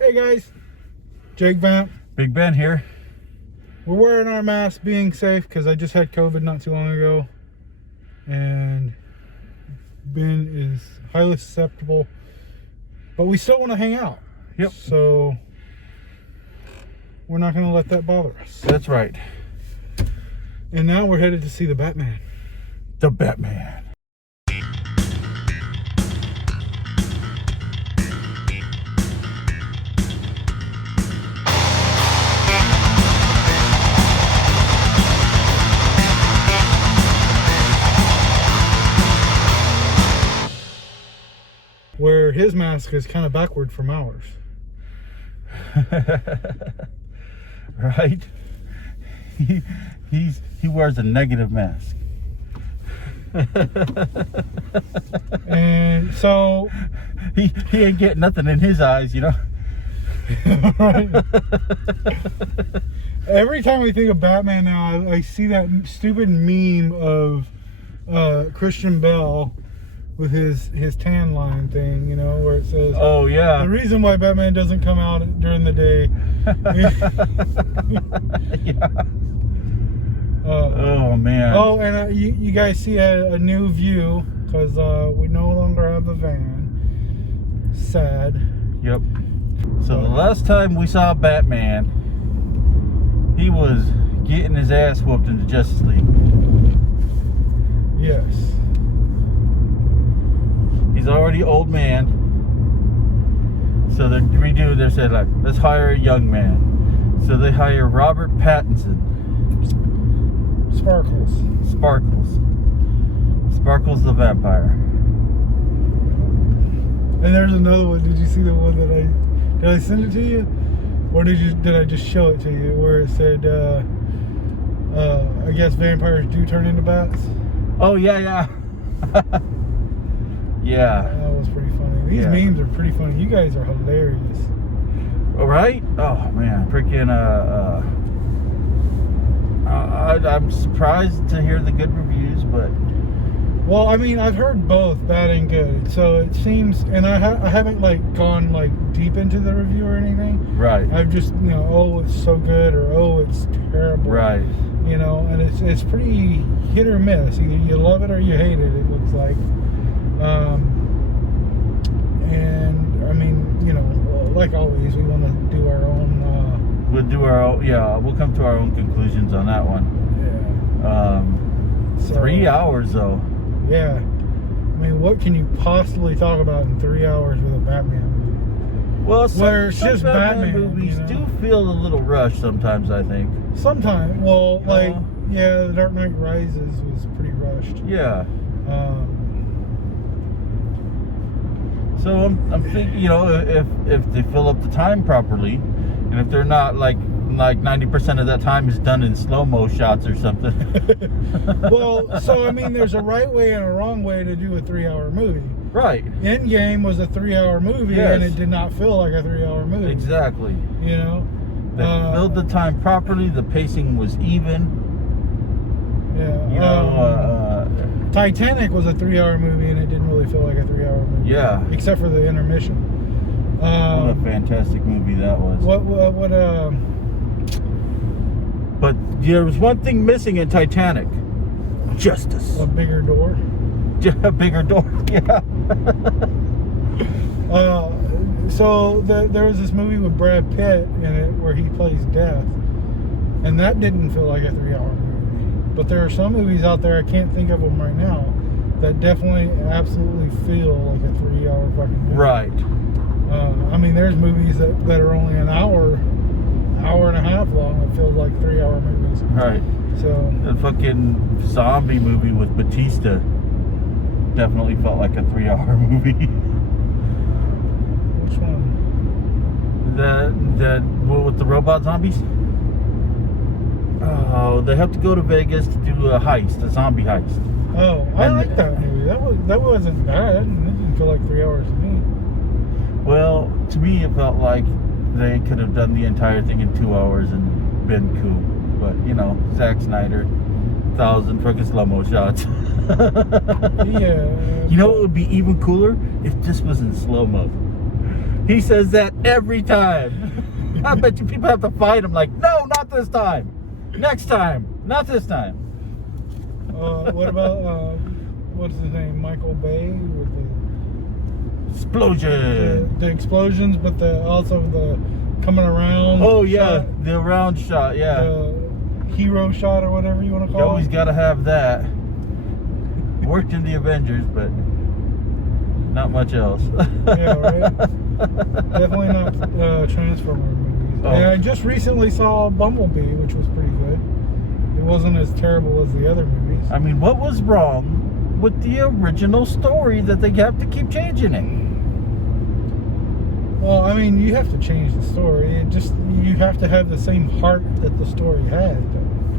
Hey guys, Jake Vamp. Big Ben here. We're wearing our masks, being safe, because I just had COVID not too long ago. And Ben is highly susceptible. But we still want to hang out. Yep. So we're not going to let that bother us. That's right. And now we're headed to see the Batman. The Batman. Where his mask is kind of backward from ours. Right? He wears a negative mask. And so he ain't getting nothing in his eyes, you know. Right. Every time I think of Batman now, I see that stupid meme of Christian Bale with his tan line thing, you know, where it says, "Oh yeah, the reason why Batman doesn't come out during the day." Yeah. Oh man. Oh, and you guys see a new view because we no longer have a van. Sad. Yep. So the last time we saw Batman, he was getting his ass whooped in the Justice League. Yes. He's already old man. So they redo. They said, like, let's hire a young man. So they hire Robert Pattinson. Sparkles the vampire. And there's another one. Did you see the one that did I send it to you, or did I just show it to you? Where it said, I guess vampires do turn into bats. Oh yeah. Yeah. That was pretty funny. These memes are pretty funny. You guys are hilarious. All right. Oh man, freaking I'm surprised to hear the good reviews, but well, I mean, I've heard both bad and good, so it seems, and I haven't like gone like deep into the review or anything. Right. I've just, you know, oh, it's so good, or oh, it's terrible. Right. You know, and it's pretty hit or miss. Either you love it or you hate it. It looks like. And I mean, you know, like always, we want to do our own. We'll do our own. Yeah, we'll come to our own conclusions on that one. Yeah. 3 hours though. Yeah. I mean, what can you possibly talk about in 3 hours with a Batman movie? Well, where it's just Batman movies, you know? do feel a little rushed sometimes, I think. Sometimes. Well, like, yeah, The Dark Knight Rises was pretty rushed. Yeah. So I'm thinking, you know, if they fill up the time properly, and if they're not like 90% of that time is done in slow-mo shots or something. Well, so I mean, there's a right way and a wrong way to do a 3-hour movie. Right. Endgame was a 3-hour movie, yes. And it did not feel like a 3-hour movie. Exactly. You know? They filled the time properly. The pacing was even. Yeah. You know, Titanic was a 3-hour movie, and it didn't really feel like a 3-hour movie. Yeah. Except for the intermission. What a fantastic movie that was. But there was one thing missing in Titanic. Justice. A bigger door. A bigger door, yeah. So there was this movie with Brad Pitt in it where he plays death, and that didn't feel like a 3-hour movie. But there are some movies out there, I can't think of them right now, that definitely absolutely feel like a 3-hour fucking movie. Right. I mean, there's movies that are only an hour and a half long that feels like 3-hour movies. Right. So the fucking zombie movie with Batista definitely felt like a 3-hour movie. Which one? With the robot zombies? Oh, they have to go to Vegas to do a heist, a zombie heist. Oh, I like that movie. That wasn't bad. It didn't feel like 3 hours to me. Well, to me, it felt like they could have done the entire thing in 2 hours and been cool. But, you know, Zack Snyder, 1,000 freaking slow-mo shots. Yeah. You know what would be even cooler? If this was in slow-mo. He says that every time. I bet you people have to fight him like, no, not this time. Next time. Not this time. What about, what's his name? Michael Bay with Explosion. the explosions, but also the coming around. Oh, yeah. shot, The round shot, yeah. the hero shot or whatever you want to You call always it. got to have that. Worked in the Avengers, but not much else. Yeah, right? Definitely not Transformer movies. Oh. And I just recently saw Bumblebee, which was pretty good. It wasn't as terrible as the other movies. I mean, what was wrong with the original story that they have to keep changing it? Well, I mean, you have to change the story. You have to have the same heart that the story had.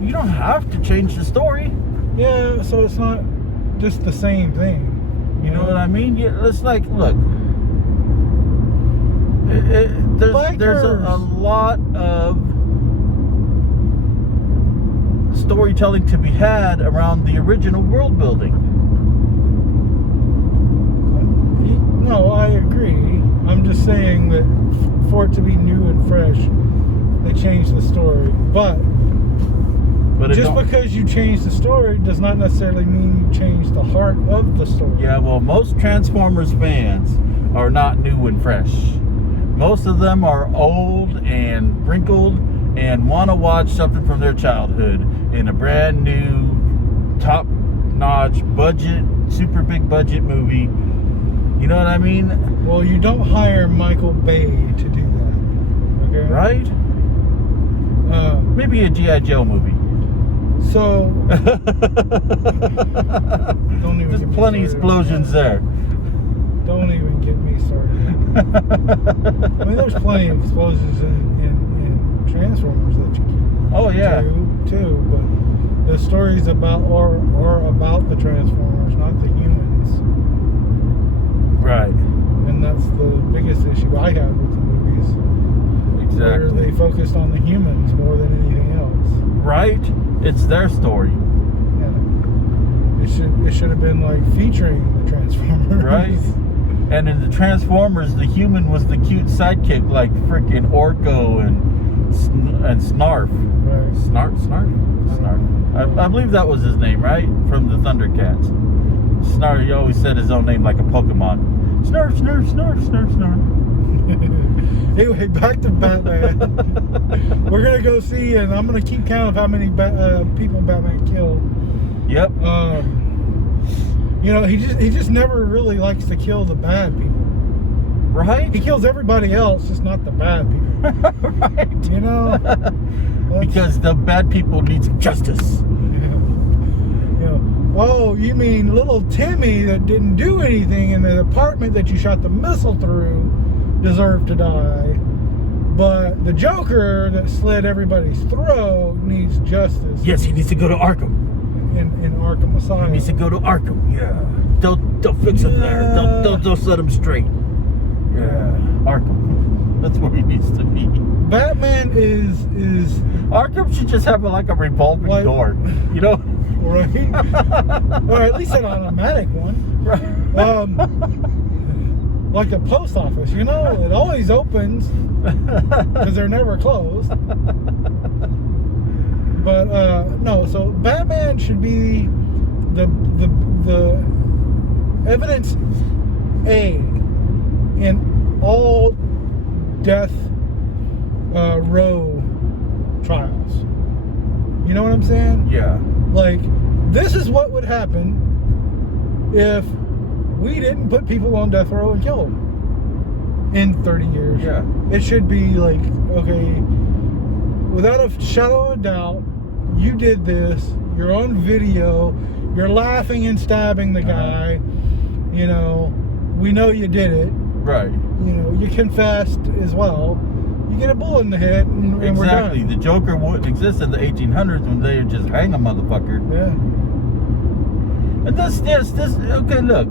You don't have to change the story. Yeah, so it's not just the same thing. You know what I mean? It's like, look, there's a lot of storytelling to be had around the original world building. No, I agree. I'm just saying that for it to be new and fresh, they changed the story. But just because you change the story does not necessarily mean you change the heart of the story. Yeah, well, most Transformers fans are not new and fresh. Most of them are old and wrinkled and want to watch something from their childhood in a brand new, top-notch budget, super big budget movie. You know what I mean? Well, you don't hire Michael Bay to do that. Okay? Right? Maybe a G.I. Joe movie. So, don't even There's get me plenty started explosions there. Don't even get me started. I mean, there's plenty of explosions in Transformers that you can do too, but the stories about are about the Transformers, not the humans. Right. And that's the biggest issue I had with the movies. Where Exactly. they focused on the humans more than anything else. Right? It's their story. Yeah. It should have been like featuring the Transformers. Right? And in the Transformers, the human was the cute sidekick like freaking Orko and Snarf. Right. Snarf? I believe that was his name, right? From the Thundercats. Snarf, he always said his own name like a Pokemon. Snarf, Snarf, Snarf, Snarf, Snarf. Anyway, back to Batman. We're gonna go see, and I'm gonna keep count of how many people Batman killed. Yep. You know, he just never really likes to kill the bad people. Right? He kills everybody else, just not the bad people. Right. You know? Because the bad people need some justice. Yeah. Oh, you mean little Timmy that didn't do anything in the apartment that you shot the missile through deserved to die. But the Joker that slit everybody's throat needs justice. Yes, he needs to go to Arkham. In Arkham Asylum. He needs to go to Arkham. Yeah. Don't fix him there. Don't set him straight. Yeah. Arkham. That's where he needs to be. Batman is Arkham should just have a revolving door. You know? right. Or at least an automatic one. Like a post office, you know, it always opens because they're never closed. But no, so Batman should be the evidence A in all death row trials. You know what I'm saying? Yeah. Like, this is what would happen if we didn't put people on death row and kill them in 30 years. Yeah. It should be like, okay, without a shadow of a doubt, you did this, you're on video, you're laughing and stabbing the guy, you know, we know you did it. Right. You know, you confessed as well. You get a bullet in the head and we're done. Exactly. The Joker wouldn't exist in the 1800s when they would just hang a motherfucker. Yeah. And this, okay, look.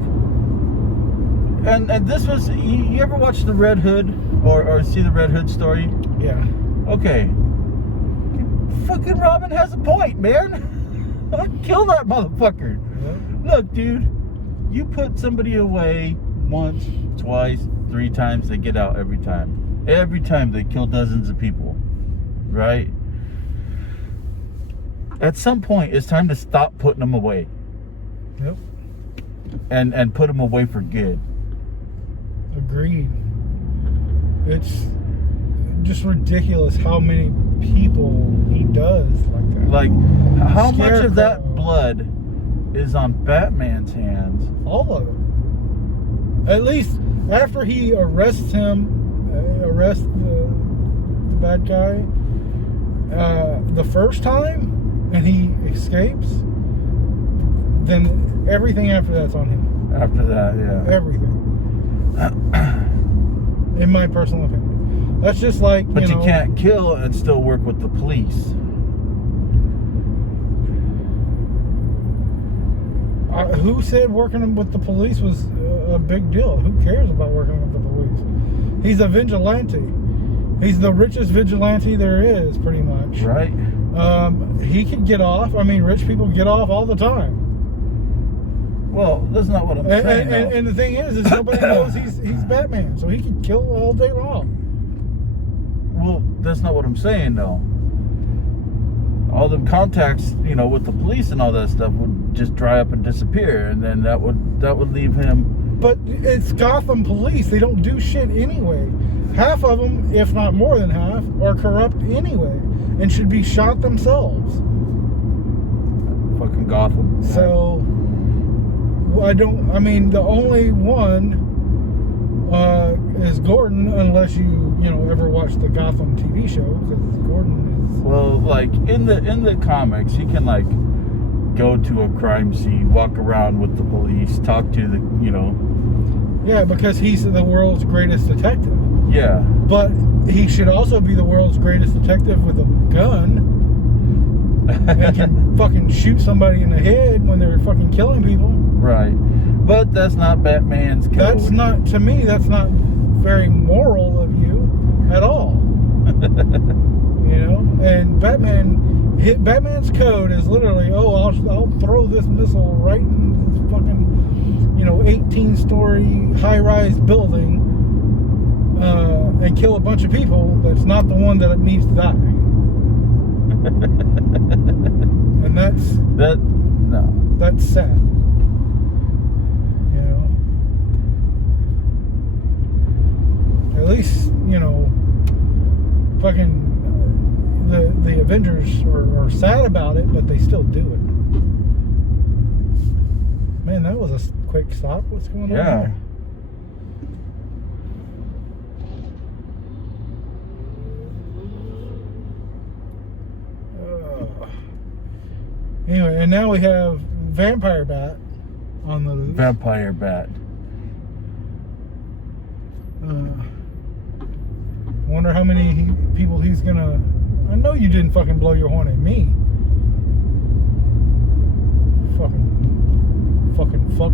And this was, you ever watch the Red Hood or see the Red Hood story? Yeah. Okay. Fucking Robin has a point, man. Kill that motherfucker. Yeah. Look, dude, you put somebody away once, twice, 3 times, they get out every time. Every time they kill dozens of people, right? At some point, it's time to stop putting them away. Yep. And put them away for good. Agreed. It's just ridiculous how many people he does like that. Like, how much Scarecrow. of that blood is on Batman's hands? All of it. At least after he arrests him, arrests the bad guy the first time, and he escapes, then everything after that's on him. After that, yeah. Everything. In my personal opinion. That's just like, But you can't kill and still work with the police. Who said working with the police was a big deal? Who cares about working with the police? He's a vigilante. He's the richest vigilante there is, pretty much. Right. He could get off. I mean, rich people get off all the time. Well, that's not what I'm saying. And the thing is nobody knows he's Batman, so he can kill all day long. Well, that's not what I'm saying, though. All the contacts, with the police and all that stuff would just dry up and disappear, and then that would leave him. But it's Gotham police. They don't do shit anyway. Half of them, if not more than half, are corrupt anyway and should be shot themselves. Fucking Gotham. Yeah. So, the only one is Gordon, unless you ever watch the Gotham TV show, because Gordon is... Well, like, in the comics, he can, like, go to a crime scene, walk around with the police, talk to the, Yeah, because he's the world's greatest detective. Yeah. But he should also be the world's greatest detective with a gun. And can fucking shoot somebody in the head when they're fucking killing people. Right. But that's not Batman's code. That's not, to me, that's not very moral of you at all. And Batman's code is literally, I'll throw this missile right in this fucking, 18-story high-rise building and kill a bunch of people. That's not the one that needs to die. And that's sad. At least, fucking the Avengers are sad about it, but they still do it. Man, that was a quick stop. What's going on there? Anyway, and now we have Vampire Bat on the loose. Vampire Bat. Wonder how many people he's gonna... I know you didn't fucking blow your horn at me. Fucking fuck.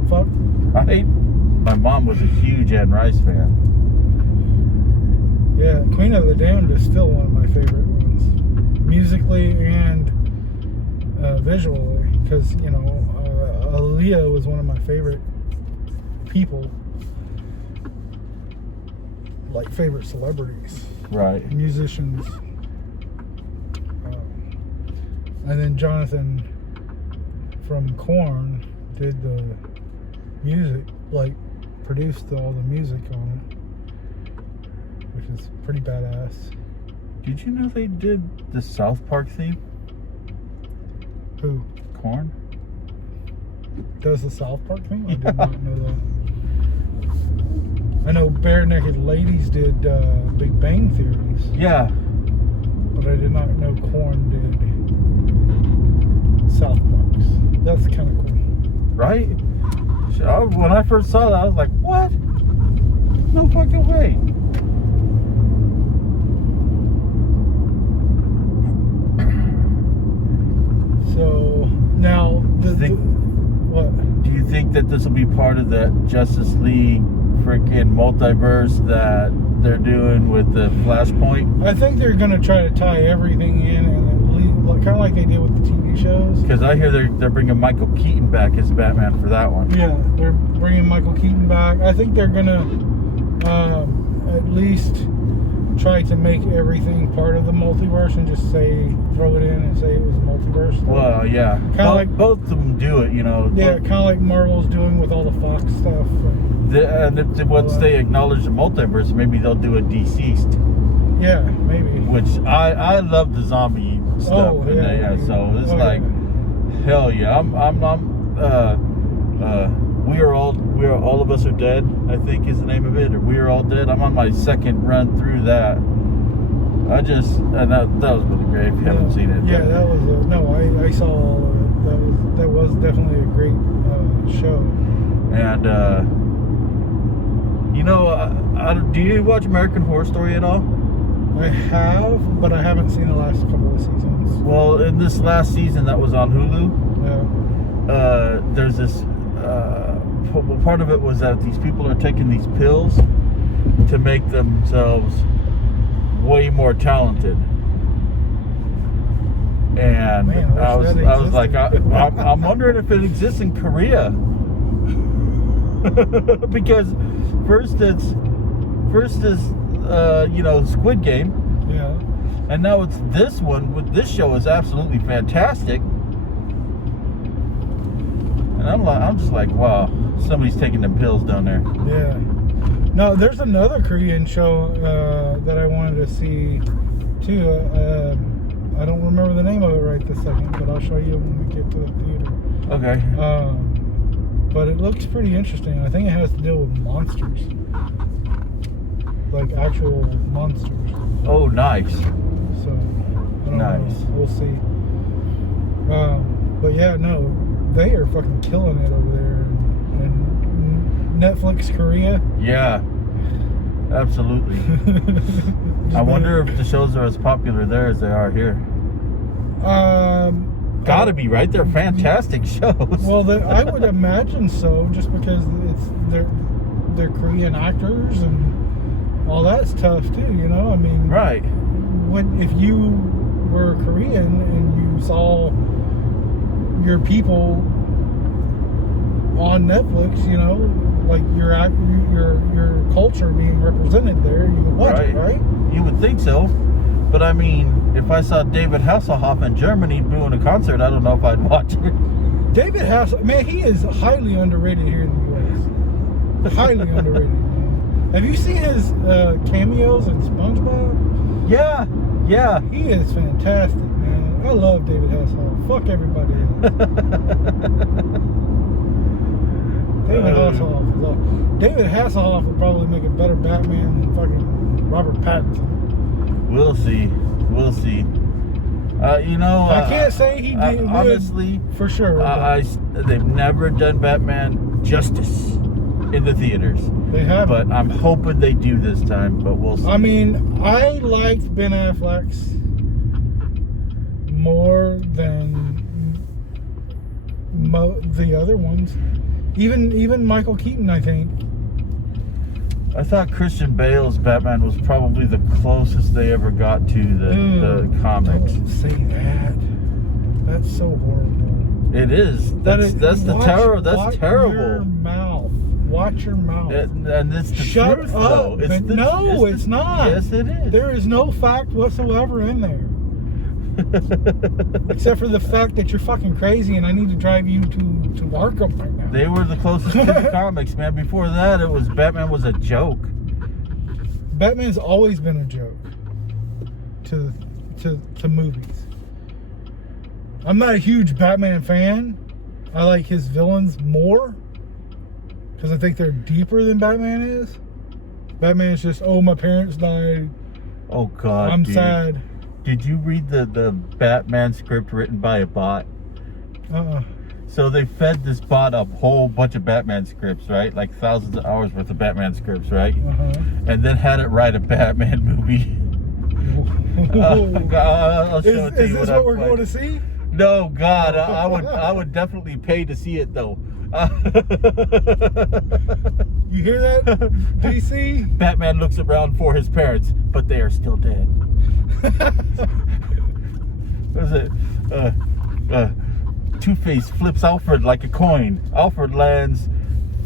Right? My mom was a huge Anne Rice fan. Yeah, Queen of the Damned is still one of my favorite ones. Musically and visually. Because, Aaliyah was one of my favorite people. Like, favorite celebrities. Right. Musicians. And then Jonathan from Korn did the music, like produced all the music on it, which is pretty badass. Did you know they did the South Park theme? Who? Korn? Does the South Park thing? I did not know that. I know Bare Naked Ladies did Big Bang Theories. Yeah. But I did not know Korn did South Parks. That's kind of cool. Right? When I first saw that, I was like, what? No fucking way. So, now, what? Do you think that this will be part of the Justice League freaking multiverse that they're doing with the Flashpoint? I think they're going to try to tie everything in, and kind of like they did with the TV shows. Because I hear they're bringing Michael Keaton back as Batman for that one. Yeah, they're bringing Michael Keaton back. I think they're going to at least try to make everything part of the multiverse and just throw it in and say it was a multiverse. Well, yeah. Both of them do it, you know. Yeah, kind of like Marvel's doing with all the Fox stuff. And once they acknowledge the multiverse, maybe they'll do a deceased. Yeah, maybe. Which I love the zombie stuff. Oh, yeah. So it's hell yeah. We are all of us are dead, I think is the name of it, or We Are All Dead. I'm on my second run through that. And that was really great if you haven't seen it. Yeah, that was I saw all of it. That was definitely a great show. And do you watch American Horror Story at all? I have, but I haven't seen the last couple of seasons. Well, in this last season that was on Hulu, there's this part of it was that these people are taking these pills to make themselves way more talented. And man, I was like, I'm wondering if it exists in Korea. Because first is Squid Game. Yeah. And now it's this one. This show is absolutely fantastic. And I'm just like, wow, somebody's taking them pills down there. Yeah. No, there's another Korean show that I wanted to see too. I don't remember the name of it right this second, but I'll show you when we get to the theater. Okay. But it looks pretty interesting. I think it has to deal with monsters, like actual monsters. Oh, nice. So I don't know. We'll see. But yeah, no, they are fucking killing it over there. And Netflix Korea. Yeah, absolutely. I wonder if the shows are as popular there as they are here. Gotta be, right? They're fantastic shows. Well, I would imagine so, just because they're Korean actors and all that's tough too. You know, I mean, right? If you were Korean and you saw your people on Netflix, you know, like your culture being represented there, you would watch it, right? You would think so, but I mean, if I saw David Hasselhoff in Germany doing a concert, I don't know if I'd watch it. David Hasselhoff, man, he is highly underrated here in the U.S. Highly underrated, man. Have you seen his cameos in SpongeBob? Yeah. He is fantastic, man. I love David Hasselhoff. Fuck everybody else. David Hasselhoff would probably make a better Batman than fucking Robert Pattinson. We'll see. I can't say he did. Honestly, for sure. They've never done Batman justice in the theaters. They haven't. But I'm hoping they do this time. But we'll see. I mean, I liked Ben Affleck's more than the other ones. Even Michael Keaton, I think. I thought Christian Bale's Batman was probably the closest they ever got to the comics. Don't say that. That's so horrible. It is. That's terrible. That's terrible. Watch your mouth. And it's the Shut truth, up. though. It's not. Yes, it is. There is no fact whatsoever in there. Except for the fact that you're fucking crazy and I need to drive you to Arkham right now. They were the closest to the comics, man. Before that, it was Batman was a joke. Batman's always been a joke to movies. I'm not a huge Batman fan. I like his villains more because I think they're deeper than Batman is. Batman's just, oh, my parents died. Oh, God, I'm sad. Did you read the Batman script written by a bot? So they fed this bot a whole bunch of Batman scripts, right? Like thousands of hours worth of Batman scripts, right? And then had it write a Batman movie. I'll show it to you. Is this what we're going to see? No, God, I would definitely pay to see it though. You hear that, DC? Batman looks around for his parents, but they are still dead. What is it? Two-Face flips Alfred like a coin. Alfred lands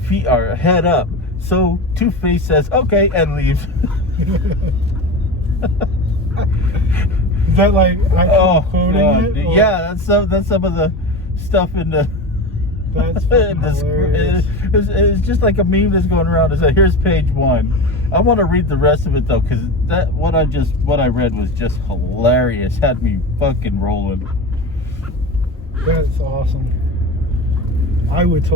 head up. So Two-Face says, okay, and leaves. Is that like actual quoting God. it? Or- Yeah, that's some of the stuff in the. That's fucking hilarious. It's just like a meme that's going around. It's like, here's page 1. I want to read the rest of it though, because what I read was just hilarious. Had me fucking rolling. That's awesome. I would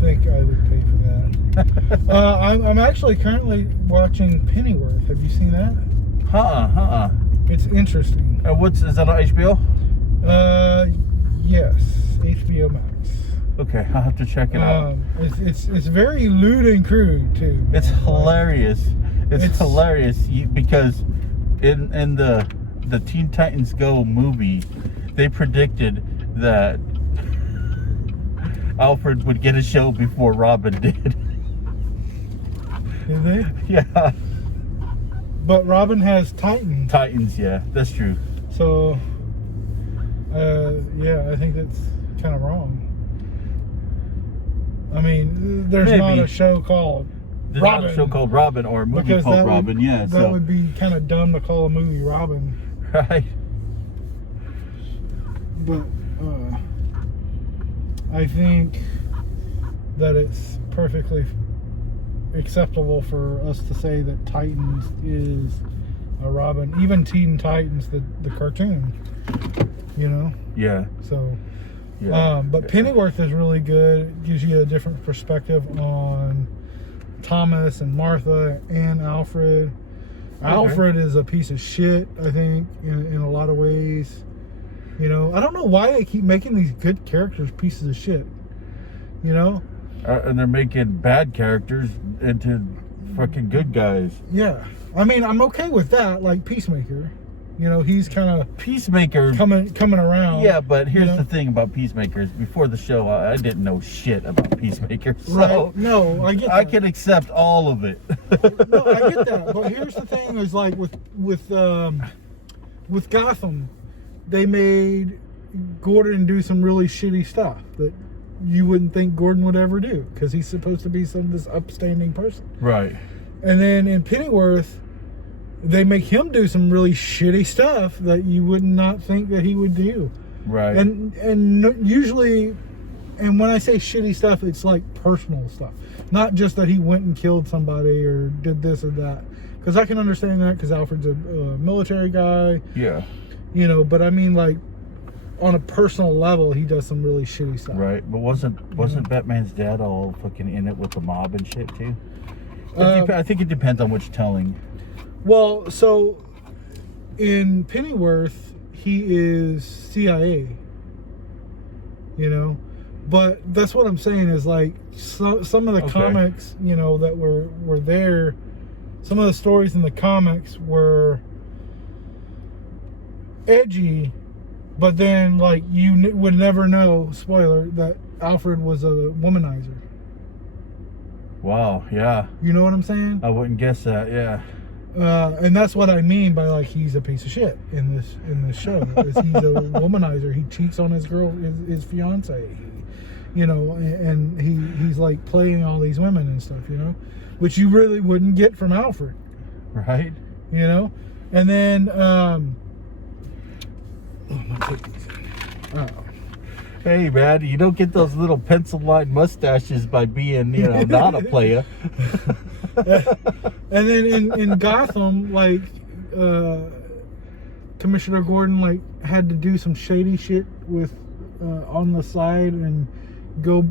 think I would pay for that. I'm actually currently watching Pennyworth. Have you seen that? It's interesting. Is that on HBO? Yes, HBO Max. Okay, I'll have to check it out. It's very lewd and crude too. It's hilarious. It's hilarious because in the Teen Titans Go movie, they predicted that Alfred would get a show before Robin did. Did they? Yeah. But Robin has Titans. Titans, yeah, that's true. So, yeah, I think that's kind of wrong. I mean, there's not a show called There's Robin. not a show called Robin or a movie Because called that Robin, would, yeah. That would be kind of dumb to call a movie Robin. Right. But I think that it's perfectly acceptable for us to say that Titans is a Robin. Even Teen Titans, the cartoon, you know? Yeah. So, Yeah. but Pennyworth is really good. It gives you a different perspective on Thomas and Martha and Alfred. Okay. Alfred is a piece of shit, I think, in a lot of ways. You know, I don't know why they keep making these good characters pieces of shit. You know? And they're making bad characters into fucking good guys. Yeah. I mean, I'm okay with that, like Peacemaker. You know, he's kind of Peacemaker coming around. Yeah, but here's you know? the thing about Peacemakers. Before the show, I didn't know shit about Peacemaker. So Right. No, I get that. I can accept all of it. No, I get that. But here's the thing: is like with Gotham, they made Gordon do some really shitty stuff that you wouldn't think Gordon would ever do because he's supposed to be this upstanding person. Right. And then in Pennyworth, they make him do some really shitty stuff that you would not think that he would do. Right. And usually, and when I say shitty stuff, it's like personal stuff, not just that he went and killed somebody or did this or that. Because I can understand that because Alfred's a military guy. Yeah. You know, but I mean, like on a personal level, he does some really shitty stuff. Right. But wasn't Batman's dad all fucking in it with the mob and shit too? I think it depends on which telling. Well, so in Pennyworth, he is CIA, you know, but that's what I'm saying is like some of the comics, you know, that were there, some of the stories in the comics were edgy, but then like you would never know, spoiler, that Alfred was a womanizer. Wow, yeah. You know what I'm saying? I wouldn't guess that, yeah. And that's what I mean by like he's a piece of shit in this show. Is he's a womanizer. He cheats on his girl, his fiance, you know, and he's like playing all these women and stuff, you know, which you really wouldn't get from Alfred, Right. you know. And then Hey man, you don't get those little pencil line mustaches by being, you know, not a player. and then in Gotham, like Commissioner Gordon like had to do some shady shit with on the side and go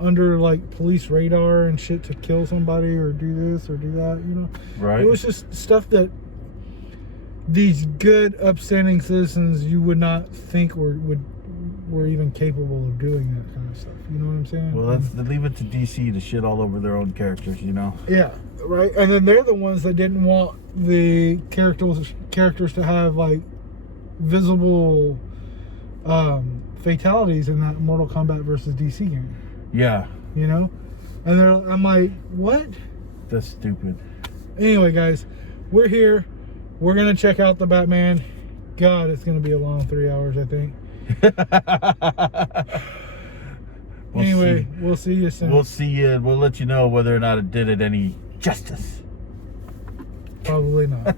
under like police radar and shit to kill somebody or do this or do that, you know. Right. It was just stuff that these good upstanding citizens you would not think were even capable of doing that kind of stuff. You know what I'm saying? Well, they leave it to DC to shit all over their own characters, you know. Yeah, right. And then they're the ones that didn't want the characters to have like visible fatalities in that Mortal Kombat versus DC game. Yeah. You know, and I'm like, what? That's stupid. Anyway, guys, we're here. We're gonna check out the Batman. God, it's gonna be a long 3 hours, I think. Anyway, we'll see you soon. We'll see you. We'll let you know whether or not it did it any justice. Probably not.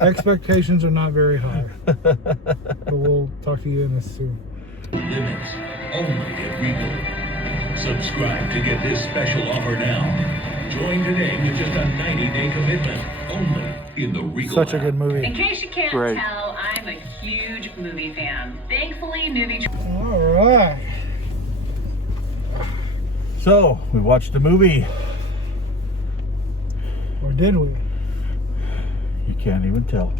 Expectations are not very high. But we'll talk to you in this soon. Limits only at Regal. Subscribe to get this special offer now. Join today with just a 90-day commitment only in the Regal Such a app. good movie. In case you can't Great. tell, I'm a huge movie fan. Thankfully, movie. All right. So we watched the movie. Or did we? You can't even tell.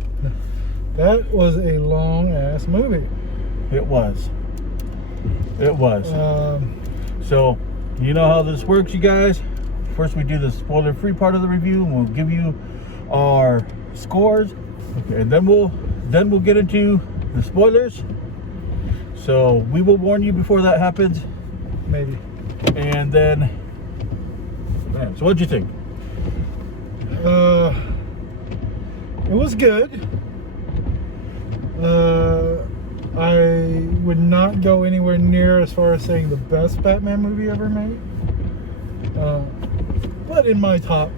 That was a long-ass movie. It was. It was. Um, So, you know how this works, you guys? First, we do the spoiler-free part of the review, and we'll give you our scores. Okay, and then we'll get into the spoilers. So we will warn you before that happens. maybe. And then, man, so what'd you think? It was good. I would not go anywhere near as far as saying the best Batman movie ever made. But in my top,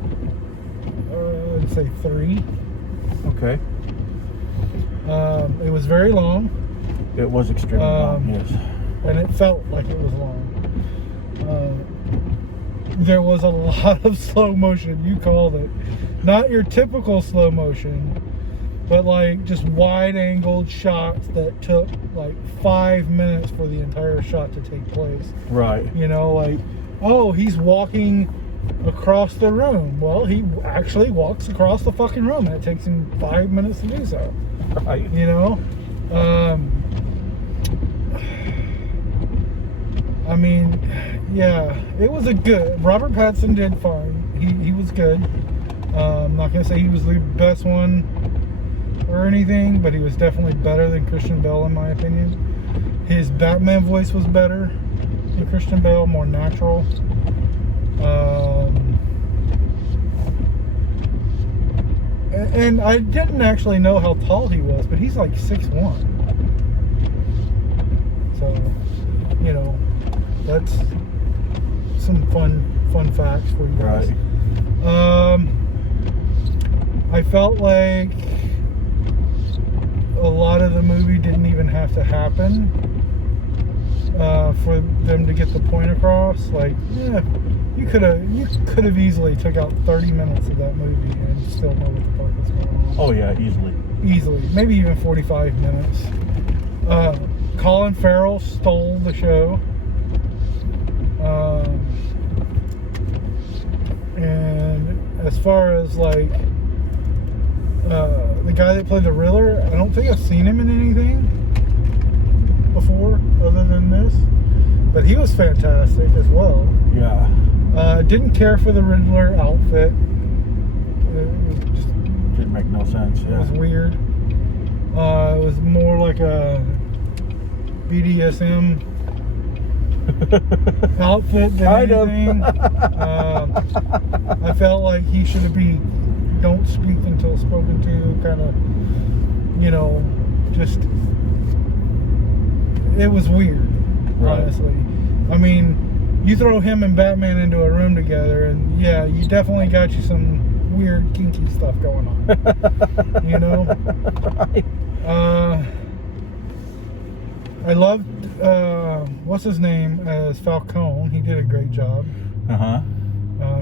I'd say 3. Okay. It was very long, It was extremely long, yes. and it felt like it was long. There was a lot of slow motion. You called it. Not your typical slow motion, but like just wide-angled shots that took like 5 minutes for the entire shot to take place. Right. You know, like, oh, he's walking across the room. Well, he actually walks across the fucking room, and it takes him 5 minutes to do so. Right. You know? I mean, yeah, it was a good. Robert Pattinson did fine. He was good. I'm not gonna say he was the best one or anything, but he was definitely better than Christian Bale in my opinion. His Batman voice was better than Christian Bale, more natural. And I didn't actually know how tall he was, but he's like 6'1". So, you know, that's some fun facts for you guys. Right. I felt like a lot of the movie didn't even have to happen for them to get the point across. Like, yeah, you could have easily took out 30 minutes of that movie and still know what the fuck was going on. Oh yeah, easily. Maybe even 45 minutes. Colin Farrell stole the show. And as far as like the guy that played the Riddler, I don't think I've seen him in anything before other than this, but he was fantastic as well. Yeah. Didn't care for the Riddler outfit. It was just, Didn't make no sense. it Yeah. was weird. It was more like a BDSM outfit than Kind of. anything. I felt like he should be don't speak until spoken to, kind of, you know, just, it was weird, Right. honestly. I mean, you throw him and Batman into a room together, and yeah, you definitely got you some weird kinky stuff going on. You know? I loved what's his name as Falcone. He did a great job. Uh-huh.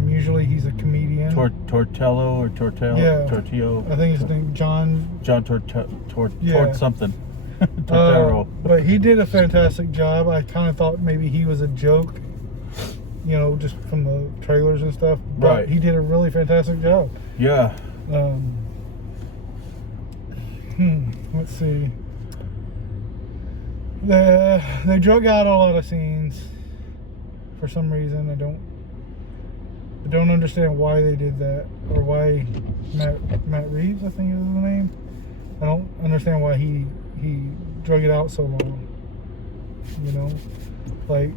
Usually he's a comedian. Tortello or Tortello? Yeah. Tortillo. I think his name John. John Yeah. Tort something. Tortero. But he did a fantastic job. I kind of thought maybe he was a joke, you know, just from the trailers and stuff. But Right. he did a really fantastic job. Yeah. Let's see. They drug out a lot of scenes for some reason. I don't understand why they did that, or why Matt Reeves, I think is his name. I don't understand why he drug it out so long. You know, like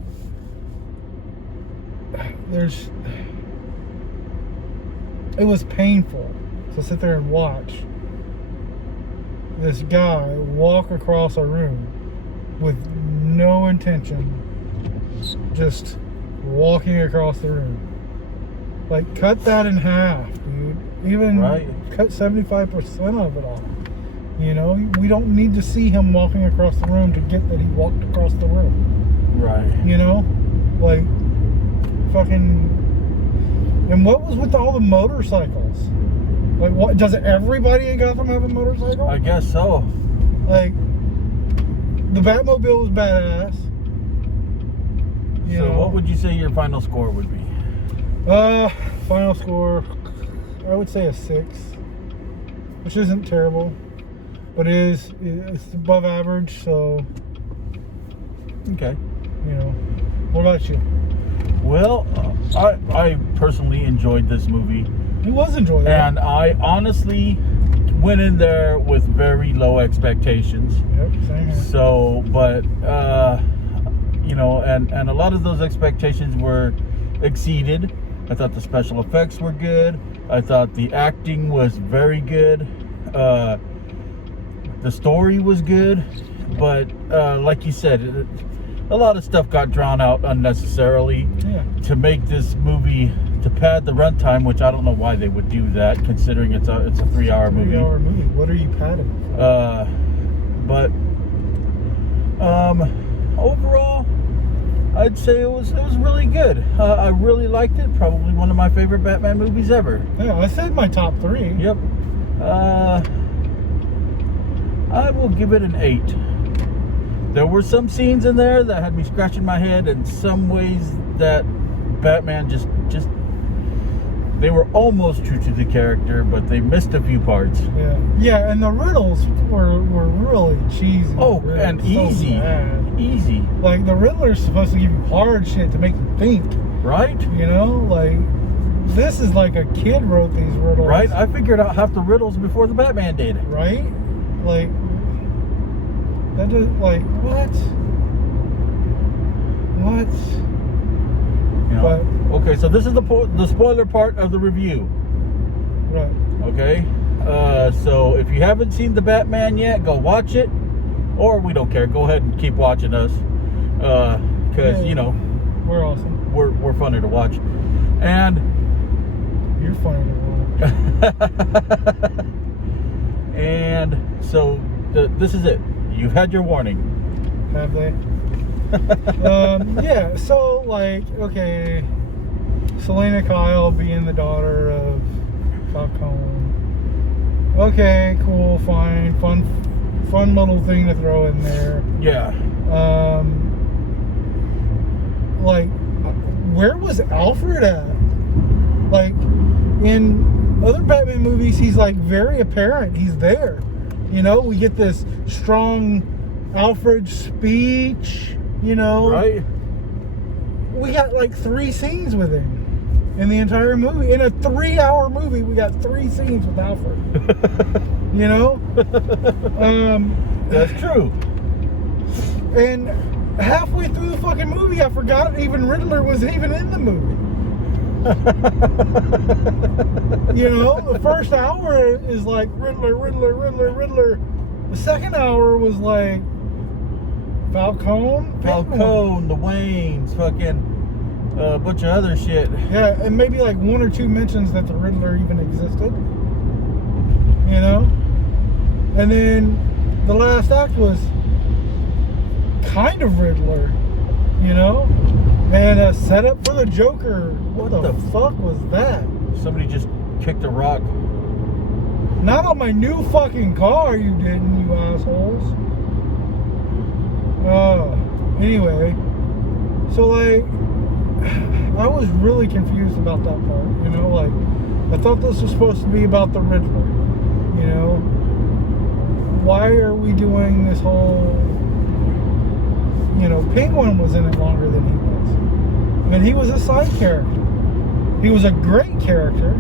it was painful to sit there and watch this guy walk across a room with no intention just walking across the room. Like, cut that in half, dude. Even cut 75% of it off. You know, we don't need to see him walking across the room to get that he walked across the room. Right. You know? Like, fucking... And what was with all the motorcycles? Like, what? Does everybody in Gotham have a motorcycle? I guess so. Like, the Batmobile was badass. You So know? what would you say your final score would be? Final score, I would say a 6, which isn't terrible, but it's above average. So, Okay. you know, what about you? Well, I personally enjoyed this movie, It was enjoyable. and I honestly went in there with very low expectations. Yep, same here. So, but you know, and a lot of those expectations were exceeded. I thought the special effects were good. I thought the acting was very good. The story was good, but like you said, a lot of stuff got drawn out unnecessarily to make this movie, to pad the runtime, which I don't know why they would do that, considering it's a 3-hour movie. 3-hour movie. What are you padding? But overall, I'd say it was really good. I really liked it. Probably one of my favorite Batman movies ever. Yeah, I said my top 3. Yep. I will give it an 8. There were some scenes in there that had me scratching my head, and some ways that Batman just they were almost true to the character, but they missed a few parts. Yeah, and the riddles were really cheesy. Oh, Really, and so easy. bad. Easy. Like, the Riddler's supposed to give you hard shit to make you think. Right? You know, like, this is like a kid wrote these riddles. Right? I figured out half the riddles before the Batman did. Right? Like, that just, like, what? What? You know? But, okay, so this is the spoiler part of the review. right. Okay? So if you haven't seen the Batman yet, go watch it. Or we don't care. Go ahead and keep watching us. Because, you know, We're awesome. we're funner to watch. And You're funny to watch. and so this is it. You've had your warning. Have they? Yeah, so, like, okay, Selena Kyle being the daughter of Falcone. Okay, cool, fine, fun little thing to throw in there. Yeah. Like, where was Alfred at? Like, in other Batman movies, he's like very apparent. He's there. You know, we get this strong Alfred speech, you know. Right? We got like 3 scenes with him in the entire movie. In a 3-hour movie, we got 3 scenes with Alfred. You know? That's true. And halfway through the fucking movie, I forgot even Riddler was even in the movie. You know, the first hour is like Riddler. The second hour was like Falcone, Falcone, the Waynes, fucking a bunch of other shit. Yeah, and maybe like 1 or 2 mentions that the Riddler even existed. You know? And then the last act was kind of Riddler, you know? And a setup for the Joker. What the fuck was that? Somebody just kicked a rock. Not on my new fucking car, you didn't, you assholes. Anyway. So, like, I was really confused about that part, you know? Like, I thought this was supposed to be about the Riddler, you know? Why are we doing this whole... You know, Penguin was in it longer than he was. And he was a side character. He was a great character,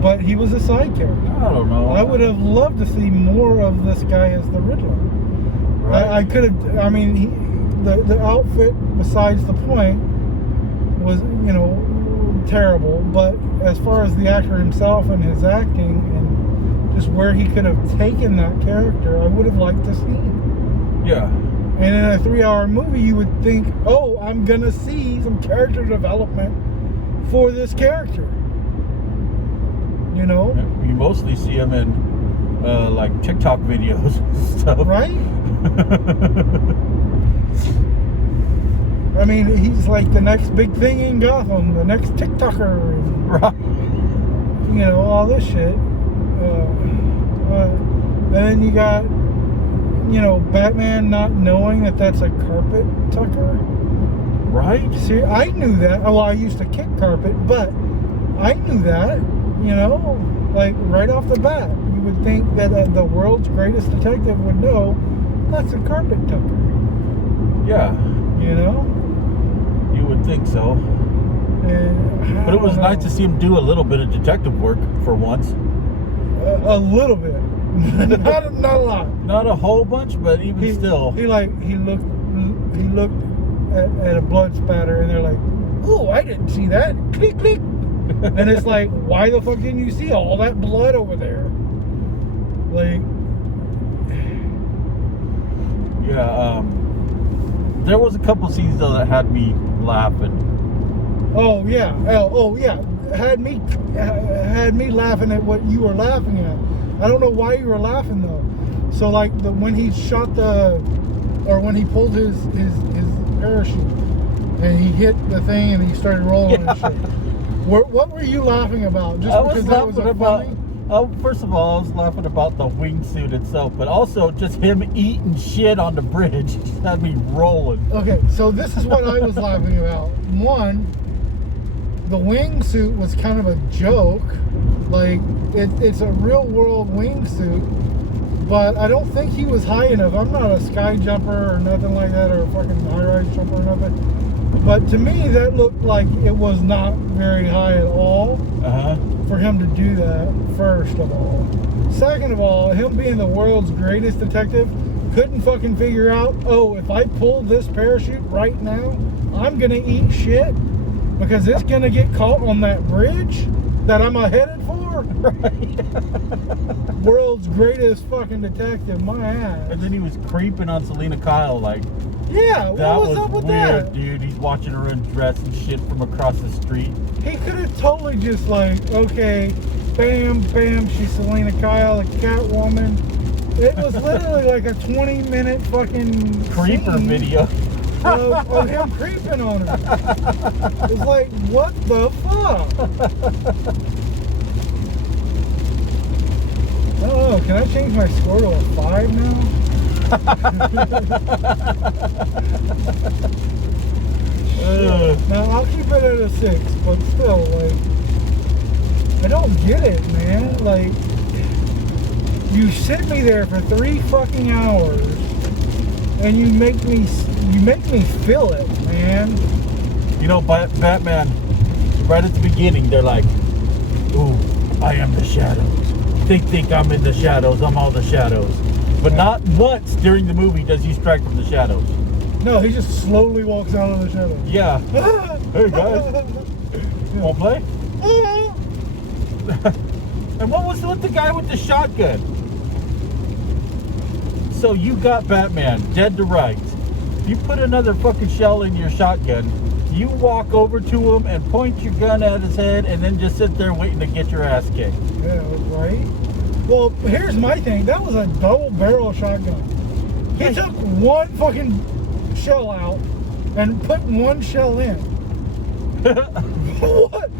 but he was a side character. I don't know. I would have loved to see more of this guy as the Riddler. Right. I could have, I mean, the outfit, besides the point, was, you know, terrible. But as far as the actor himself and his acting and just where he could have taken that character, I would have liked to see him. Yeah. And in a 3-hour movie, you would think, oh, I'm gonna see some character development for this character. You know? You mostly see him in like TikTok videos and stuff. Right? I mean, he's like the next big thing in Gotham, the next TikToker. Right. You know, all this shit. And then you got, you know, Batman not knowing that that's a carpet tucker. Right? See, I knew that. Well, I used to kick carpet, but I knew that, you know, like right off the bat. You would think that the world's greatest detective would know that's a carpet tucker. Yeah. You know? You would think so. And But it was nice to see him do a little bit of detective work for once. A little bit. not a lot. Not a whole bunch, but even still. He looked at a blood spatter, and they're like, "Oh, I didn't see that." Click, click. And it's like, why the fuck didn't you see all that blood over there? Like, Yeah. There was a couple scenes though that had me laughing. oh yeah, had me laughing at what you were laughing at. I don't know why you were laughing though. So like when he shot when he pulled his parachute and he hit the thing and he started rolling and shit. What were you laughing about? Just because that was funny? First of all, I was laughing about the wingsuit itself, but also just him eating shit on the bridge just had me rolling. Okay, so this is what I was laughing about. One, the wingsuit was kind of a joke. Like, it's a real world wingsuit, but I don't think he was high enough. I'm not a sky jumper or nothing like that, or a fucking high-rise jumper or nothing. But to me, that looked like it was not very high at all for him to do that, first of all. Second of all, him being the world's greatest detective couldn't fucking figure out, oh, if I pull this parachute right now, I'm gonna eat shit because it's gonna get caught on that bridge that I'm headed for. Right. World's greatest fucking detective, my ass. And then he was creeping on Selena Kyle like, yeah, that what was was up with weird, that? dude. He's watching her undress and shit from across the street. He could have totally just like, okay, bam, bam, she's Selena Kyle, a Catwoman. It was literally like a 20-minute fucking Creeper scene video. of him creeping on her. It's like, what the fuck? Oh, can I change my score to a 5 now? Now I'll keep it at a 6, but still, like, I don't get it, man. Like, you sit me there for 3 fucking hours, and you make me feel it, man. You know, Batman, right at the beginning, they're like, ooh, I am the shadows. They think I'm in the shadows. I'm all the shadows. But not once during the movie does he strike from the shadows. No, he just slowly walks out of the shadows. Yeah. Hey, guys. Want to play? And what was with the guy with the shotgun? So you got Batman, dead to rights. You put another fucking shell in your shotgun. You walk over to him and point your gun at his head and then just sit there waiting to get your ass kicked. Yeah, right? Well, here's my thing. That was a double barrel shotgun. He took one fucking shell out and put one shell in. What?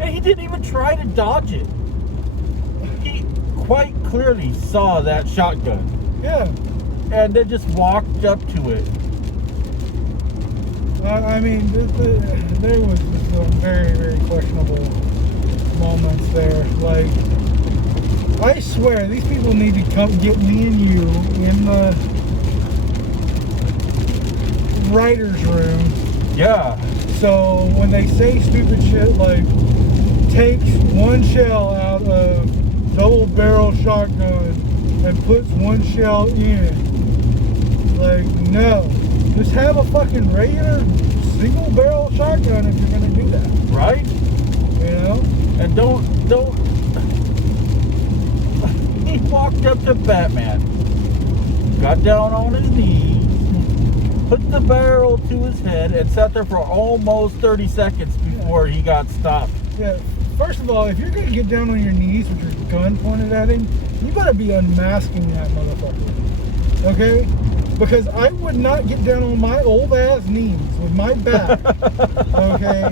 And he didn't even try to dodge it. He quite clearly saw that shotgun. Yeah. And then just walked up to it. I mean, there was some very, very questionable moments there. Like, I swear, these people need to come get me and you in the writer's room. Yeah. So when they say stupid shit like, takes one shell out of double barrel shotgun and puts one shell in, like, no. Just have a fucking regular single barrel shotgun if you're gonna do that. Right? You know? And don't. He walked up to Batman, got down on his knees, put the barrel to his head, and sat there for almost 30 seconds before he got stopped. Yeah. First of all, if you're gonna get down on your knees with your gun pointed at him, you better be unmasking that motherfucker. Okay? Because I would not get down on my old ass knees with my back. Okay?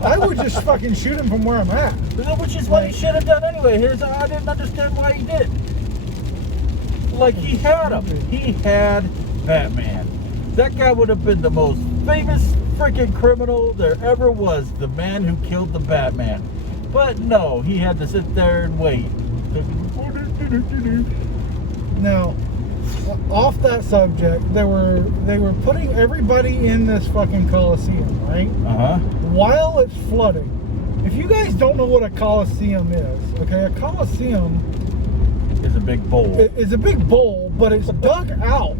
I would just fucking shoot him from where I'm at. Which is what he should have done anyway. I didn't understand why he did. Like, he had him. He had Batman. That guy would have been the most famous freaking criminal there ever was. The man who killed the Batman. But no, he had to sit there and wait. Now, off that subject, they were putting everybody in this fucking Coliseum, right? Uh-huh. While it's flooding. If you guys don't know what a Coliseum is, okay, a Coliseum It's a big bowl. It's a big bowl, but it's dug out,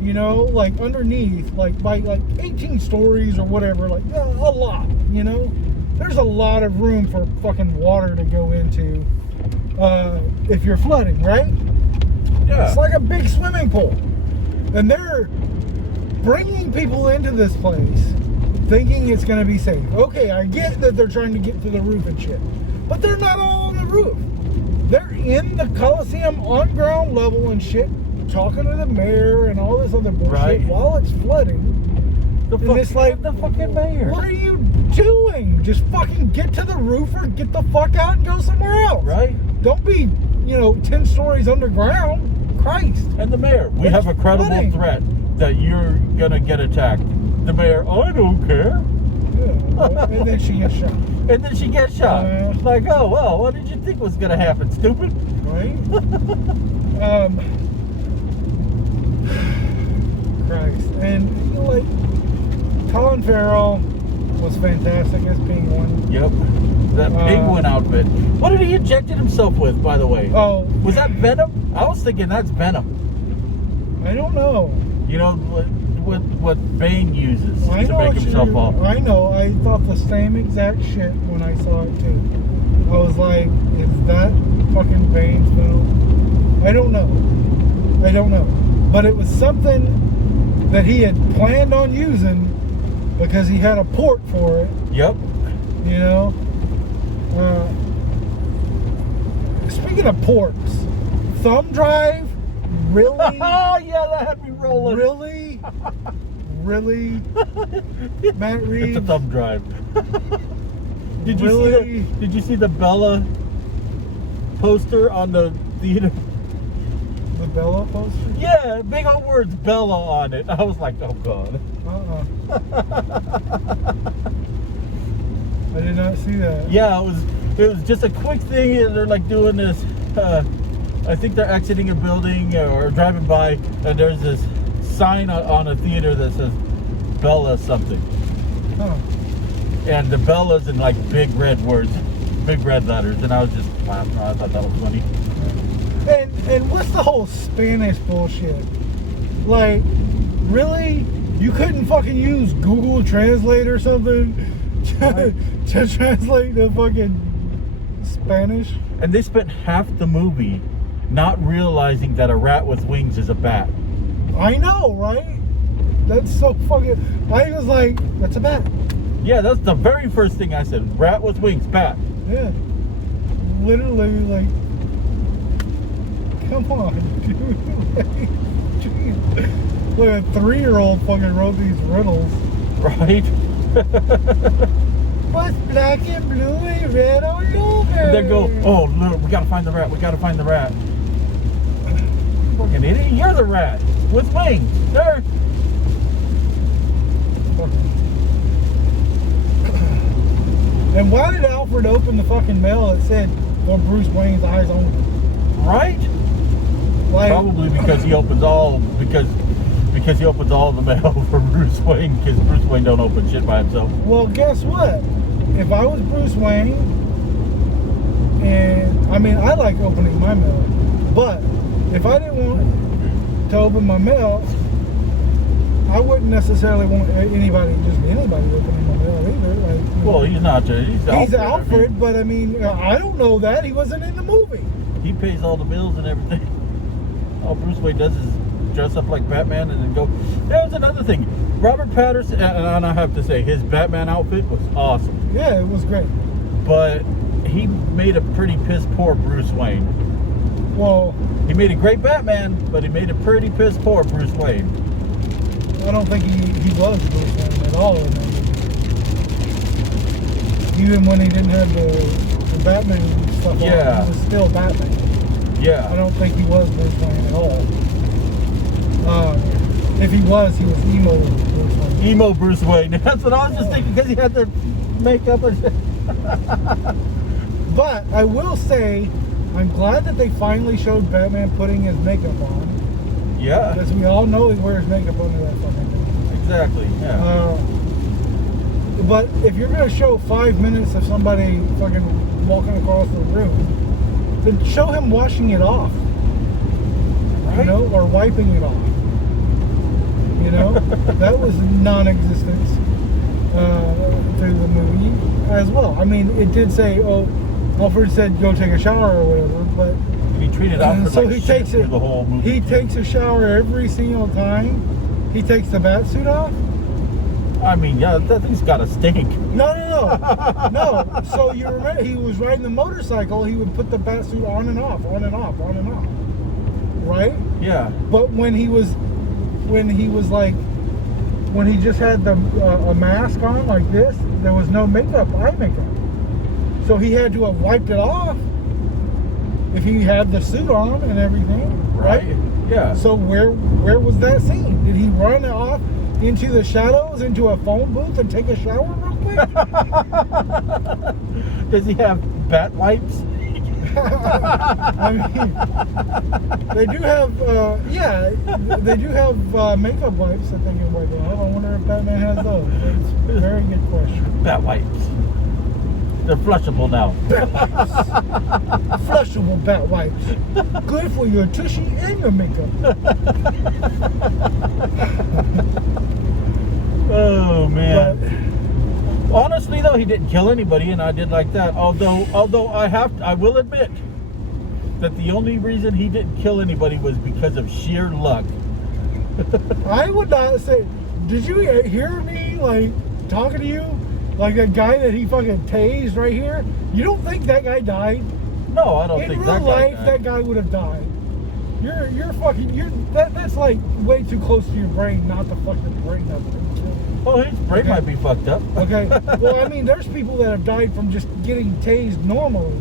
you know, like underneath, like by like 18 stories or whatever, like a lot, you know. There's a lot of room for fucking water to go into if you're flooding, right? Yeah. It's like a big swimming pool. And they're bringing people into this place thinking it's going to be safe. Okay, I get that they're trying to get to the roof and shit. But they're not all on the roof. They're in the Coliseum on ground level and shit, talking to the mayor and all this other bullshit while it's flooding. And it's like, the fucking mayor. what are you doing? Just fucking get to the roof or get the fuck out and go somewhere else. Right? Don't be, 10 stories underground. Christ. And the mayor, we have a credible threat that you're gonna get attacked. The mayor, I don't care. Yeah, and then she gets shot. And then she gets shot. Like, oh, well, what did you think was gonna happen, stupid? Right? Christ. And, like, Colin Farrell was fantastic as Penguin. Yep. That penguin outfit. What did he injected himself with, by the way? Oh. Was that venom? I was thinking that's venom. I don't know. You know, what Bane uses I to know make himself up. I know. I thought the same exact shit when I saw it, too. I was like, is that fucking Bane's film? I don't know. But it was something that he had planned on using because he had a port for it. Yep. You know? Speaking of ports, thumb drive? Really? Oh, yeah, that had me rolling. Really? Really? Matt Reeves? It's a thumb drive. Did you see the Bella poster on the theater? The Bella poster? Yeah, big old words Bella on it. I was like, oh god. I did not see that. Yeah, it was just a quick thing, and they're like doing this. I think they're exiting a building or driving by, and there's this sign on a theater that says Bella something. Huh. And the Bella's in like big red words, big red letters, and I was just laughing. I thought that was funny. And what's the whole Spanish bullshit? Like, really? You couldn't fucking use Google Translate or something to translate the fucking Spanish? And they spent half the movie not realizing that a rat with wings is a bat. I know, right? That's so fucking... I was like, that's a bat. Yeah, that's the very first thing I said. Rat with wings, bat. Yeah. Literally, like... Come on, dude. Like a 3-year-old fucking wrote these riddles. Right? What's black and blue and red all over? They go, oh, look, we gotta find the rat. We gotta find the rat. Fucking idiot. You're the rat with wings. There. And why did Alfred open the fucking mail that said, "For Bruce Wayne's eyes only"? Right? Like, probably because he opens all because he opens all the mail for Bruce Wayne, because Bruce Wayne don't open shit by himself. Well, guess what? If I was Bruce Wayne, and I mean, I like opening my mail, but if I didn't want to open my mail, I wouldn't necessarily want anybody opening my mail either. Like, well, he's not. He's Alfred, but I mean, I don't know that. He wasn't in the movie. He pays all the bills and everything. All Bruce Wayne does is dress up like Batman and then go. That was another thing. Robert Pattinson, and I have to say, his Batman outfit was awesome. Yeah, it was great. But he made a pretty piss poor Bruce Wayne. Well, he made a great Batman, but he made a pretty piss poor Bruce Wayne. I don't think he was Bruce Wayne at all in that movie. Even when he didn't have the Batman stuff on, he was still Batman. Yeah. I don't think he was Bruce Wayne at all. If he was emo Bruce Wayne. Emo Bruce Wayne. That's what I was just thinking, because he had the makeup and shit. But I will say, I'm glad that they finally showed Batman putting his makeup on. Yeah. Because we all know he wears makeup under that fucking thing. Exactly, yeah. But if you're going to show 5 minutes of somebody fucking walking across the room, then show him washing it off. Right? You know, or wiping it off. You know, that was non-existent through the movie as well. I mean, it did say, Alfred said go take a shower or whatever, but he treated Alfred so like he shit takes through it. the whole movie. He takes a shower every single time. He takes the bat suit off. I mean, yeah, that thing's got to stink. No. So you remember he was riding the motorcycle. He would put the bat suit on and off, on and off, on and off. Right? Yeah. But when he just had the a mask on like this, there was no eye makeup. So he had to have wiped it off if he had the suit on and everything, right? Yeah. So where was that scene? Did he run off into the shadows, into a phone booth, and take a shower real quick? Does he have bat wipes? I mean, they do have, they do have makeup wipes that they can wipe off. I wonder if Batman has those. That's a very good question. Bat wipes. They're flushable now. Bat wipes. Flushable bat wipes. Good for your tushy and your makeup. Oh man. But, honestly though, he didn't kill anybody, and I did like that. Although I will admit that the only reason he didn't kill anybody was because of sheer luck. I would not say. Did you hear me like talking to you? Like that guy that he fucking tased right here? You don't think that guy died? No, I don't In think real that guy life, died. that guy would have died. That's like way too close to your brain, not the fucking brain of it. Oh, his brain might be fucked up. Okay. Well, I mean, there's people that have died from just getting tased normally,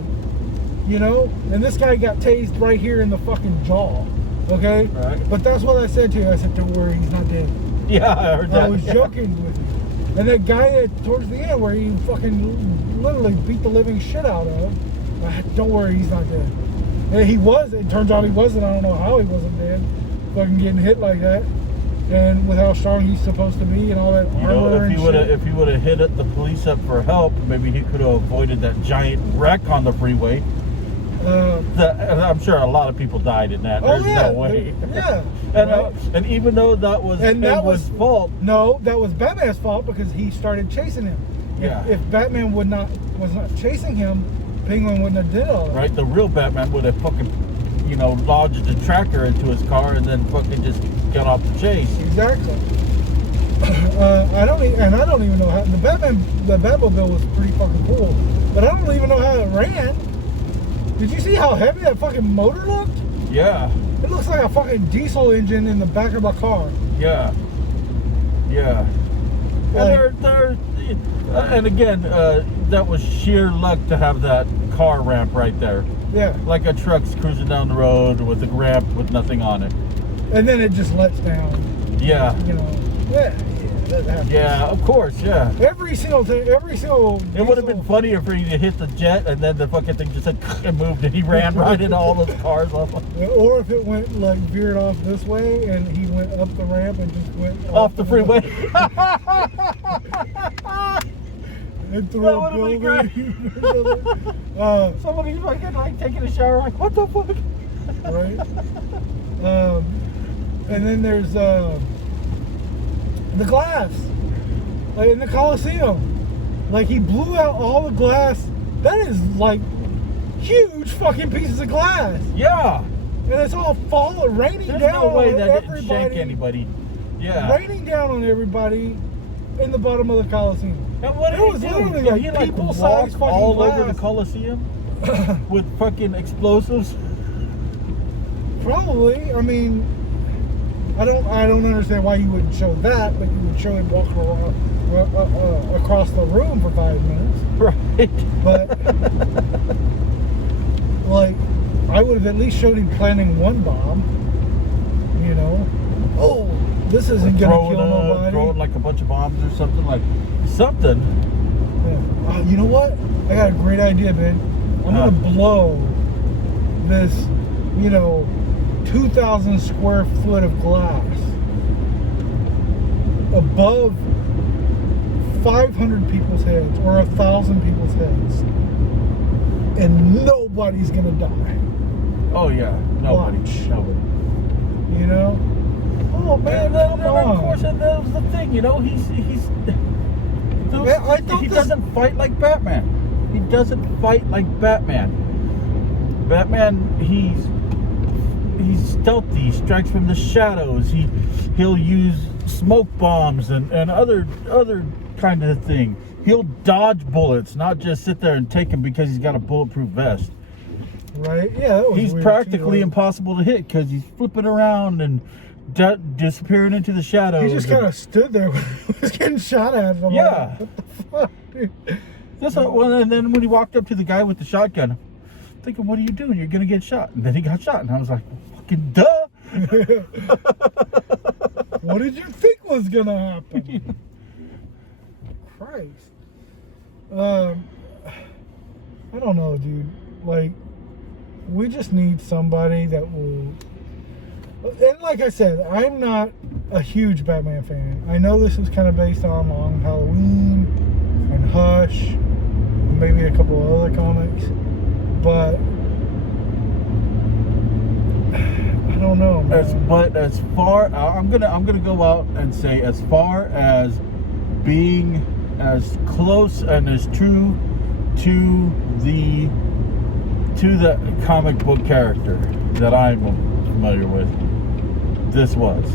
you know? And this guy got tased right here in the fucking jaw. Okay? Right. But that's what I said to you. I said, don't worry, he's not dead. Yeah, I heard that. I was joking with you. And that guy towards the end where he fucking literally beat the living shit out of, don't worry, he's not dead. And he was. It turns out he wasn't. I don't know how he wasn't dead. Fucking getting hit like that. And with how strong he's supposed to be and all that armor and shit. If he would have hit the police up for help, maybe he could have avoided that giant wreck on the freeway. I'm sure a lot of people died in that. There's no way. Yeah. And even though that was Penguin's fault. No, that was Batman's fault because he started chasing him. Yeah. If Batman was not chasing him, Penguin wouldn't have did all that. Right, the real Batman would have fucking, lodged a tracker into his car and then fucking just got off the chase. Exactly. I don't even know how the Batmobile was pretty fucking cool, but I don't even know how it ran. Did you see how heavy that fucking motor looked? Yeah. It looks like a fucking diesel engine in the back of a car. Yeah. Yeah. And again, that was sheer luck to have that car ramp right there. Yeah. Like a truck's cruising down the road with a ramp with nothing on it. And then it just lets down. Yeah. Yeah, that happens. Yeah, of course, yeah. Every single. It would have been funnier for you to hit the jet and then the fucking thing just and moved and he ran right into all those cars off. Or if it went veered off this way and he went up the ramp and just went off the freeway. And through that a would have been building. great. Somebody's fucking taking a shower like, what the fuck? Right. And then there's the glass, like in the Coliseum. Like he blew out all the glass. That is like huge fucking pieces of glass. Yeah. And it's all raining There's down no way on that didn't everybody. shank anybody. Yeah. Raining down on everybody in the bottom of the Coliseum. And what It did was he do? literally Did like he like people-sized walk fucking all over glass. the Coliseum with fucking explosives? Probably. I mean, I don't understand why you wouldn't show that, but you would show him walking around, across the room for 5 minutes. Right. But like, I would have at least showed him planting one bomb. You know, oh, this isn't gonna kill nobody. Throwing like a bunch of bombs or something something. Yeah. You know what? I got a great idea, man. I'm gonna blow this, 2,000 square foot of glass above 500 people's heads or 1,000 people's heads, and nobody's gonna die. Oh yeah, nobody. You know? Oh man, come on. Of course, that was the thing. He doesn't fight like Batman. He doesn't fight like Batman. Batman, he's stealthy. He strikes from the shadows. He'll use smoke bombs and other kind of thing. He'll dodge bullets, not just sit there and take them because he's got a bulletproof vest. Right? Yeah, that was He's weird practically too, impossible to hit because he's flipping around and disappearing into the shadows. He just kind of stood there when he was getting shot at. I'm Yeah. like, what the fuck, dude? And then when he walked up to the guy with the shotgun, I'm thinking, what are you doing? You're going to get shot. And then he got shot. And I was like, fucking duh. What did you think was going to happen? Christ. I don't know, dude. Like, we just need somebody that will... And like I said, I'm not a huge Batman fan. I know this is kind of based on Long Halloween and Hush, and maybe a couple of other comics, but I don't know, man. But as far, I'm gonna go out and say, as far as being as close and as true to the comic book character that I'm familiar with, this was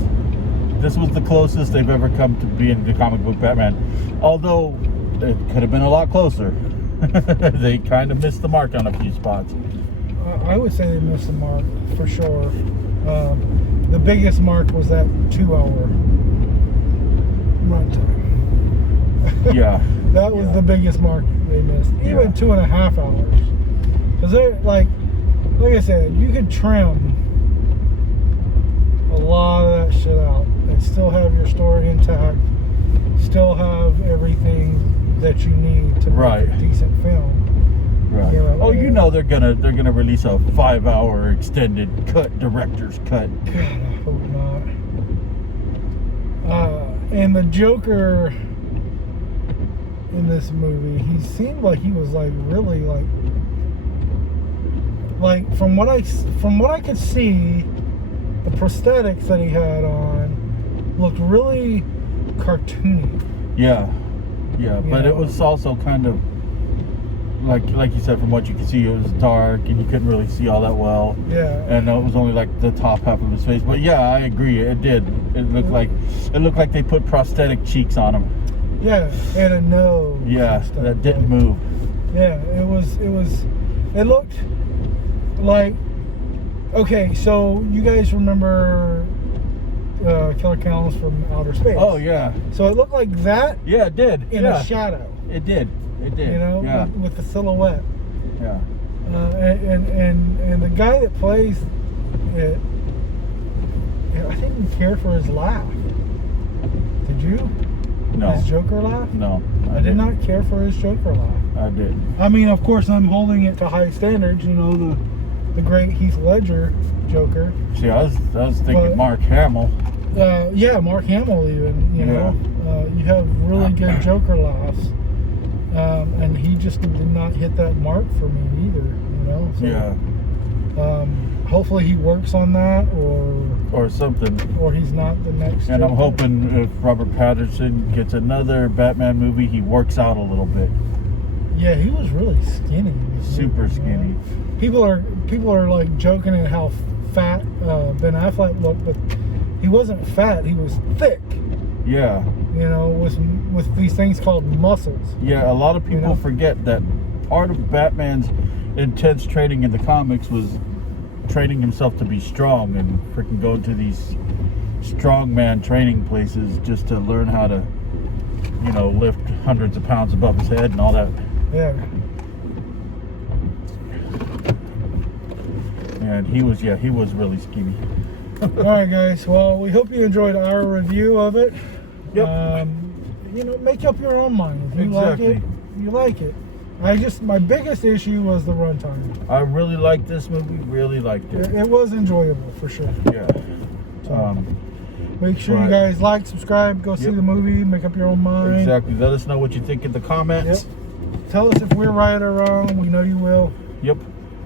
the closest they've ever come to being the comic book Batman. Although it could have been a lot closer. They kind of missed the mark on a few spots. I would say they missed the mark for sure. The biggest mark was that 2-hour runtime. Yeah. That was the biggest mark they missed. Even 2.5 hours. Because they're like I said, you could trim a lot of that shit out and still have your story intact, still have everything that you need to make a decent film. Right. They're gonna release a 5-hour extended cut, director's cut. God, I hope not. And the Joker in this movie, he seemed like he was like really like from what I could see, the prosthetics that he had on looked really cartoony. Yeah, but it was also kind of like you said, from what you could see, it was dark and you couldn't really see all that well. Yeah. And it was only like the top half of his face. But yeah, I agree. It did. It looked like they put prosthetic cheeks on him. Yeah, and a nose. Yeah, that didn't move. Yeah, it looked like, okay, so you guys remember Killer Clowns from Outer Space? Oh yeah. So it looked like that. Yeah, it did. In a shadow. It did. With the silhouette. Yeah. And the guy that plays it, I didn't care for his laugh. Did you? No. His Joker laugh? No. I did not care for his Joker laugh. I didn't. I mean, of course, I'm holding it to high standards. The great Heath Ledger Joker. See, I was thinking Mark Hamill. Yeah, Mark Hamill even. You have really good Joker laughs. And he just did not hit that mark for me either, So, yeah. Hopefully he works on that, or something. Or he's not the next. And Joker. I'm hoping if Robert Pattinson gets another Batman movie, he works out a little bit. Yeah, he was really skinny. Super skinny. People are like joking at how fat Ben Affleck look, but he wasn't fat. He was thick. Yeah. You know, with these things called muscles. Yeah, a lot of people You know? forget that part of Batman's intense training in the comics was training himself to be strong and freaking go to these strongman training places just to learn how to, you know, lift hundreds of pounds above his head and all that. Yeah. And he was really skinny. All right, guys. Well, we hope you enjoyed our review of it. Yep. You know, make up your own mind. If you Exactly. like it, you like it. My biggest issue was the runtime. I really liked this movie. Really liked it. It was enjoyable for sure. Yeah. Make sure you Right. guys like, subscribe, go see Yep. the movie, make up your own mind. Exactly. Let us know what you think in the comments. Yep. Tell us if we're right or wrong. We know you will. Yep.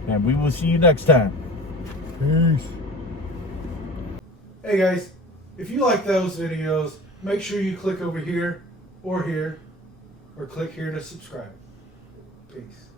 And we will see you next time. Peace. Hey guys, if you like those videos, make sure you click over here, or click here to subscribe. Peace.